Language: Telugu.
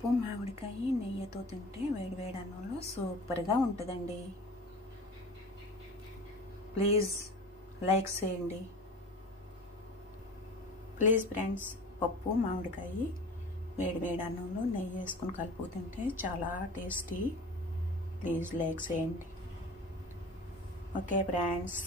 పప్పు మామిడికాయ నెయ్యితో తింటే వేడివేడి అన్నంలో సూపర్గా ఉంటుందండి. ప్లీజ్ లైక్ చేయండి. ప్లీజ్ ఫ్రెండ్స్, పప్పు మామిడికాయ వేడివేడి అన్నంలో నెయ్యి వేసుకొని కలుపు తింటే చాలా టేస్టీ. ప్లీజ్ లైక్ చేయండి. Okay friends.